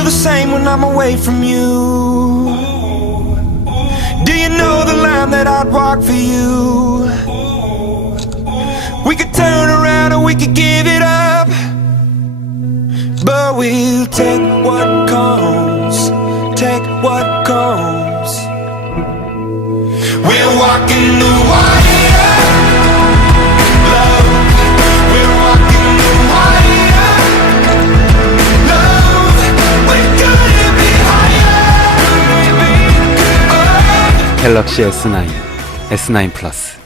feel the same when I'm away from you? Do you know the line that I'd walk for you? We could turn around or we could give it up, but we'll take what comes, take what comes. We're walking the wire, love. We're walking the wire, love. We couldn't be higher. 갤럭시 S9, S9 플러스.